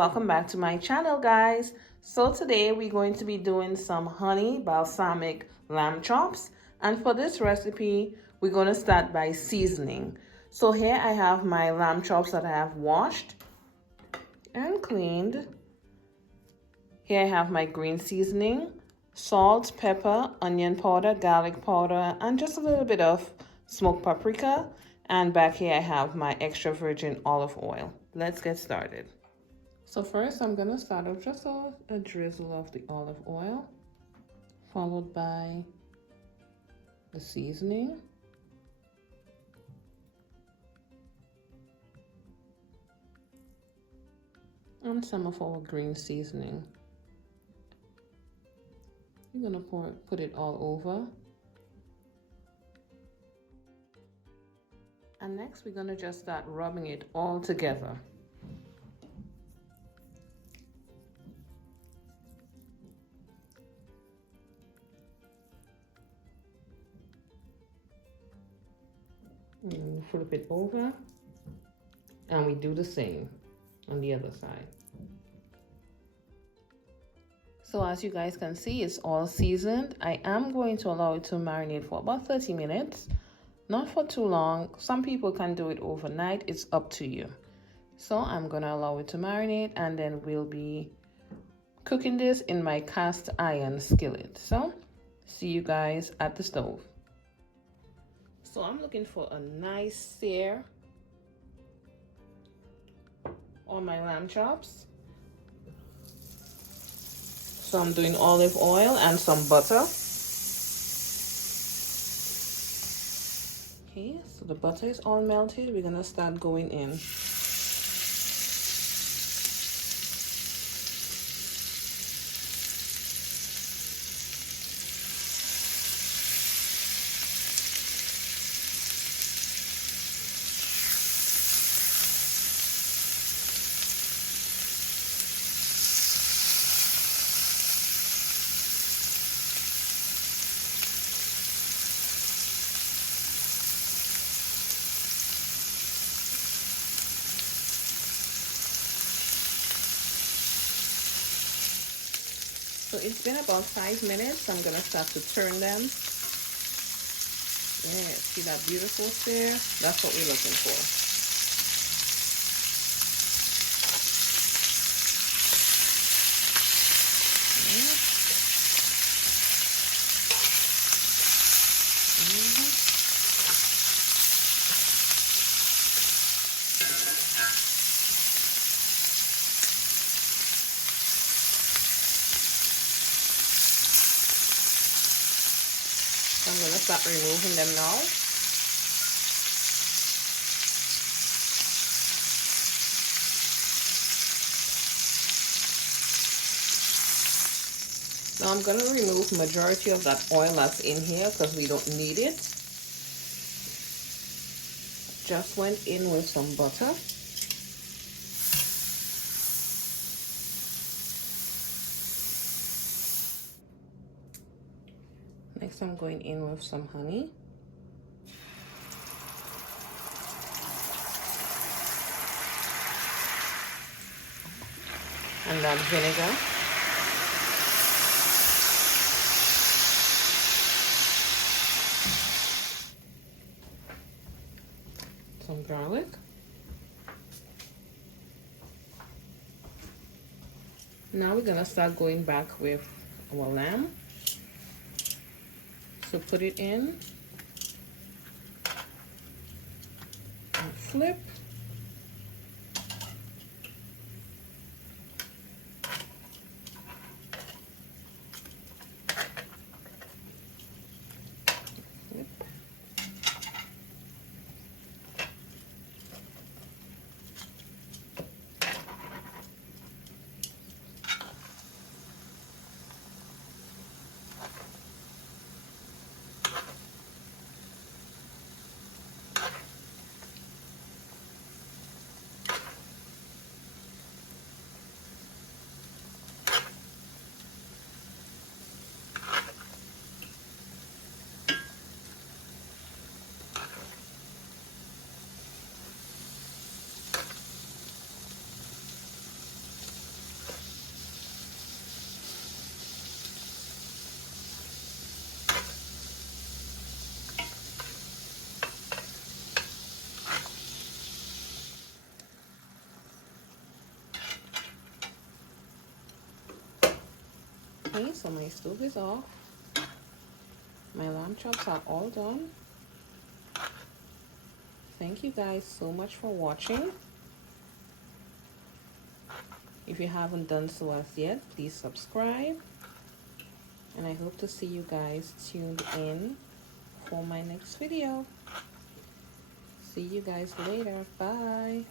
Welcome back to my channel, guys. So today we're going to be doing some honey balsamic lamb chops, and for this recipe we're going to start by seasoning. So here I have my lamb chops that I have washed and cleaned. Here I have my green seasoning, salt, pepper, onion powder, garlic powder, and just a little bit of smoked paprika. And back here I have my extra virgin olive oil. Let's get started. So first I'm gonna start off just a drizzle of the olive oil, followed by the seasoning. And some of our green seasoning. You're gonna put it all over. And next we're gonna just start rubbing it all together. And flip it over, and we do the same on the other side. So as you guys can see, it's all seasoned. I am going to allow it to marinate for about 30 minutes, not for too long. Some people can do it overnight, it's up to you. So I'm gonna allow it to marinate, and then we'll be cooking this in my cast iron skillet. So see you guys at the stove. So I'm looking for a nice sear on my lamb chops. So I'm doing olive oil and some butter. Okay, so the butter is all melted. We're gonna start going in. So it's been about 5 minutes. I'm gonna start to turn them. Yeah, see that beautiful sear? That's what we're looking for. I'm going to start removing them now. Now I'm going to remove majority of that oil that's in here because we don't need it. Just went in with some butter. Next I'm going in with some honey. And that vinegar. Some garlic. Now we're gonna start going back with our lamb. So put it in and flip. Okay, so my stove is off. My lamb chops are all done. Thank you guys so much for watching. If you haven't done so as yet, please subscribe. And I hope to see you guys tuned in for my next video. See you guys later. Bye.